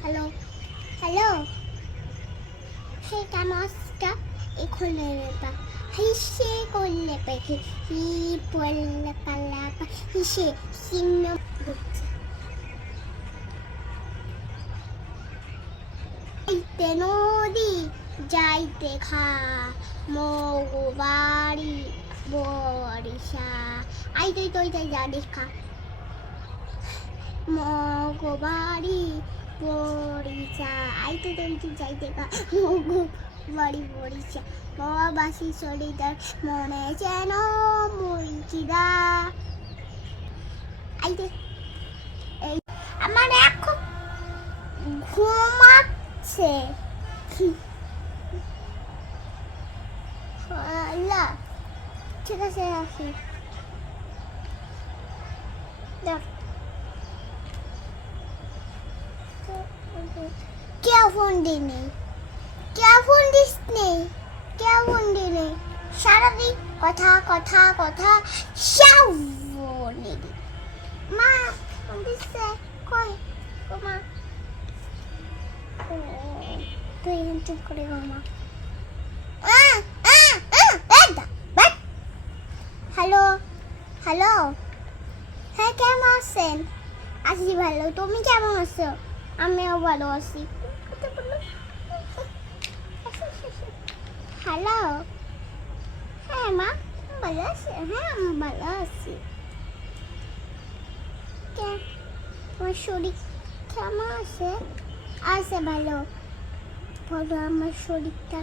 Hello hello সেটা মাছটা এখানে রেপা হিসে করলে পেখে, হি পড়লে কালা হিসে চিহ্ন যাইতে নদী, যাইতে খা মগু বাড়ি বরিশা। আই তুই তুই তুই জানিস খা মগু বাড়ি বরিশা আই তুই যাইতে খা মগু বাড়ি বরিশা বাবাসি শরীর মনে যেন মুইকিদা আই দে, এই আমার এখন ঘুমাচ্ছে। ঠিক আছে আসি দেখ কে ফোন দিনি কে ফোন দিস নি কে ফোন দিনি সারাদিন কথা কথা কথা সাউ বলে মা, ফোন দিচ্ছে কই? মা। তুই চুপ করে ঘুমা হ্যালো হ্যালো। হ্যাঁ কেমন আছেন? আছি ভালো। তুমি কেমন আছো? আমিও ভালো আছি। হ্যালো হ্যাঁ মা ভালো আছি হ্যাঁ ভালো আছি তোমার শরীর কেমন আছে আছে ভালো বলো আমার শরীরটা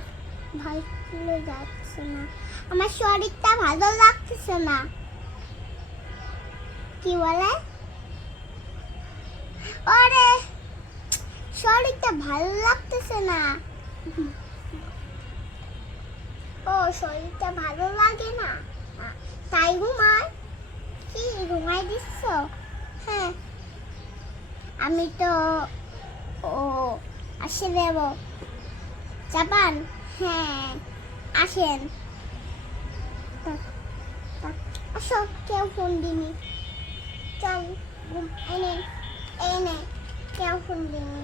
ভালো যাচ্ছে না আমার শরীরটা ভালো লাগতেছে না কি বলে আরে শরীরটা ভালো লাগতেছে না। ও শরীরটা ভালো লাগে না? তাই ঘুমায় কি, ঘুমাই দিচ্ছ? হ্যাঁ। আমি তো, ও, আসে দেব। জাপান? হ্যাঁ আসেন। আসো, কেউ ফোন দিনি চল এনে এনে কেউ ফোন দিনি